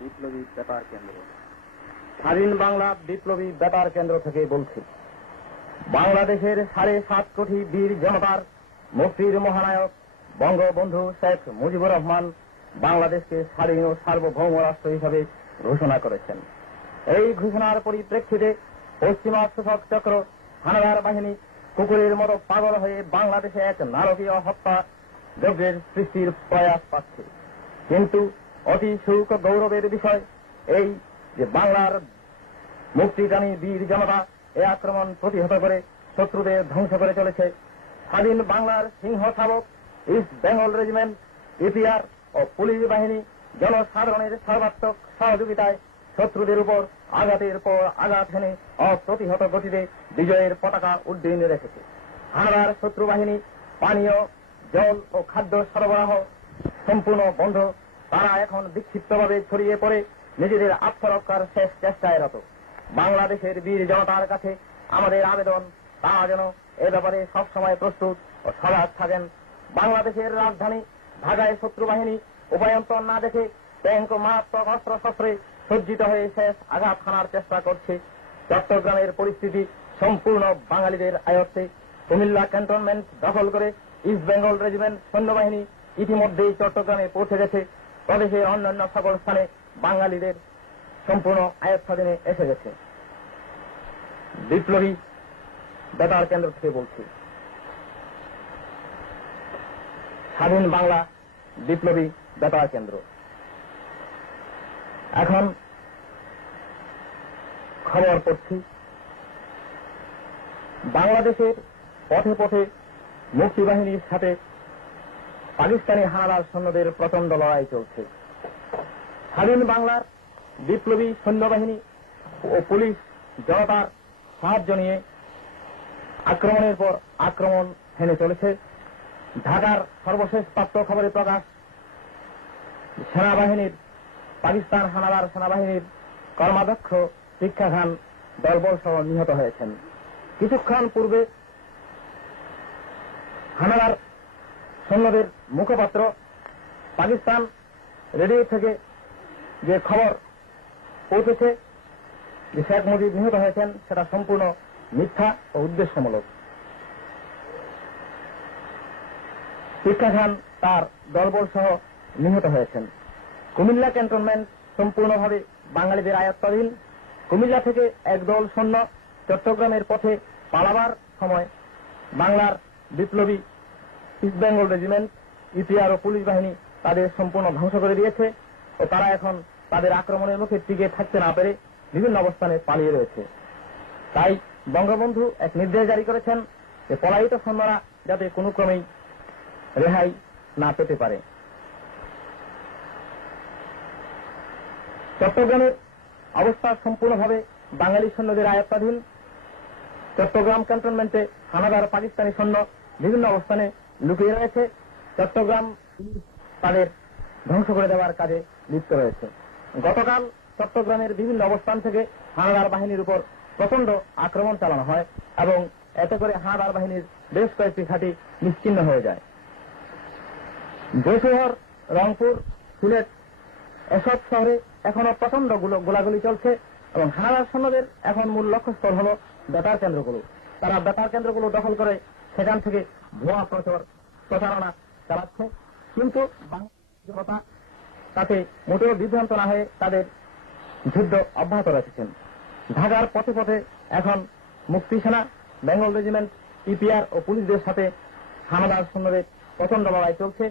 বিপ্লবী বেতার কেন্দ্র। স্বাধীন বাংলা বিপ্লবী বেতার কেন্দ্র থেকে বলছি, বাংলাদেশের 7.5 কোটি বীর জনতার মুক্তির মহানায়ক বঙ্গবন্ধু শেখ মুজিবুর রহমান বাংলাদেশকে স্বাধীন ও সার্বভৌম রাষ্ট্র হিসাবে ঘোষণা করেছেন। এই ঘোষণার পরিপ্রেক্ষিতে পশ্চিমা শোষক চক্র হানাদার বাহিনী কুকুরের মতো পাগল হয়ে বাংলাদেশে এক নারকীয় হত্যা যজ্ঞের সৃষ্টির প্রয়াস পাচ্ছে। কিন্তু অতি সুখ গৌরবের বিষয় এই যে বাংলার মুক্তিকামী বীর জনতা এ আক্রমণ প্রতিহত করে শত্রুদের ধ্বংস করে চলেছে। স্বাধীন বাংলার সিংহ শাবক ইস্ট বেঙ্গল রেজিমেন্ট, ইপিআর ও পুলিশ বাহিনী জনসাধারণের সর্বাত্মক সহযোগিতায় শত্রুদের উপর আঘাতের পর আঘাত হেনে অপ্রতিহত গতিতে বিজয়ের পতাকা উড্ডীন রেখেছে। হানাদার শত্রু বাহিনী পানীয় জল ও খাদ্য সরবরাহ সম্পূর্ণ বন্ধ। তারা এখন বিক্ষিপ্তভাবে ছড়িয়ে পড়ে নিজেদের আত্মরক্ষার শেষ চেষ্টায় রত। বাংলাদেশের বীর জনতার কাছে আমাদের আবেদন, তারা যেন এ ব্যাপারে সবসময় প্রস্তুত ও সজাগ থাকেন। বাংলাদেশের রাজধানী ঢাকায় শত্রু বাহিনী উপায়ন্তর না দেখে ট্যাঙ্ক ও মারাত্মক অস্ত্র শস্ত্রে সজ্জিত হয়ে শেষ আঘাত হানার চেষ্টা করছে। চট্টগ্রামের পরিস্থিতি সম্পূর্ণ বাঙালিদের আয়ত্তে। কুমিল্লা ক্যান্টনমেন্ট দখল করে ইস্ট বেঙ্গল রেজিমেন্ট সৈন্যবাহিনী ইতিমধ্যেই চট্টগ্রামে পৌঁছে গেছে। প্রদেশের অন্যান্য সকল স্থানে বাঙালিদের সম্পূর্ণ আয়ত্তাধীনে এসে গেছে। বিপ্লবী বেতার কেন্দ্র থেকে বলছি, স্বাধীন বাংলা বিপ্লবী বেতার কেন্দ্র। এখন খবর পড়ছি, বাংলাদেশের পথে পথে মুক্তিবাহিনীর সাথে পাকিস্তানি হানাদার সৈন্যদের প্রচন্ড লড়াই চলছে। স্বাধীন বাংলার বিপ্লবী সৈন্যবাহিনী ও পুলিশ জনতার সাহায্য নিয়ে আক্রমণের পর আক্রমণ হেনে চলেছে। ঢাকার সর্বশেষ প্রাপ্ত খবরে প্রকাশ, সেনাবাহিনীর পাকিস্তান হানাদার সেনাবাহিনীর কর্মাধ্যক্ষ শিক্ষা খান দলবল সহ নিহত হয়েছেন। কিছুক্ষণ পূর্বে হানাদার সৈন্যদের মুখপাত্র পাকিস্তান রেডিও থেকে যে খবর পৌঁছেছে যে শেখ মুজিব নিহত হয়েছেন, সেটা সম্পূর্ণ মিথ্যা ও উদ্দেশ্যমূলক। শিক্ষা খান তার দলবল সহ নিহত হয়েছেন। কুমিল্লা ক্যান্টনমেন্ট সম্পূর্ণভাবে বাঙালিদের আয়ত্তাধীন। কুমিল্লা থেকে একদল সৈন্য চট্টগ্রামের পথে পালাবার সময় বাংলার বিপ্লবী ইস্ট বেঙ্গল রেজিমেন্ট, ইপিআর ও পুলিশ বাহিনী তাদের সম্পূর্ণ ধ্বংস করে দিয়েছে ও তারা এখন তাদের আক্রমণের মুখে টিকে থাকতে না পেরে বিভিন্ন অবস্থানে পালিয়ে রয়েছে। তাই বঙ্গবন্ধু এক নির্দেশ জারি করেছেন যে পলায়িত সৈন্যরা যাতে কোনো ক্রমেই রেহাই না পেতে পারে। চট্টগ্রামের অবস্থা সম্পূর্ণভাবে বাঙালি সৈন্যদের আয়ত্তাধীন। চট্টগ্রাম ক্যান্টনমেন্টে হানাদার পাকিস্তানি সৈন্য বিভিন্ন অবস্থানে লুকিয়ে রয়েছে। চট্টগ্রাম তাদের ধ্বংস করে দেওয়ার কাজে লিপ্ত রয়েছে। গতকাল চট্টগ্রামের বিভিন্ন অবস্থান থেকে হানাদার বাহিনীর উপর প্রচন্ড আক্রমণ চালানো হয় এবং এতে করে হানাদার বাহিনীর বেশ কয়েকটি ঘাঁটি নিশ্চিহ্ন হয়ে যায়। যশোর, রংপুর, সিলেট এসব শহরে এখনো প্রচন্ড গোলাগুলি চলছে এবং হানাদার সৈন্যদের এখন মূল লক্ষ্যস্থল হল বেতার কেন্দ্রগুলো। তারা বেতার কেন্দ্রগুলো দখল করে সেখান থেকে ভুয়া প্রচারণা চালাচ্ছে। কিন্তু জনতা তাতে মোটেও বিভ্রান্ত না হয়ে তাদের যুদ্ধ অব্যাহত রেখেছেন। ঢাকার পথে পথে এখন মুক্তি সেনা, বেঙ্গল রেজিমেন্ট, ইপিআর ও পুলিশদের সাথে হানাদার সৈন্যদের প্রচন্ড লড়াই চলছে।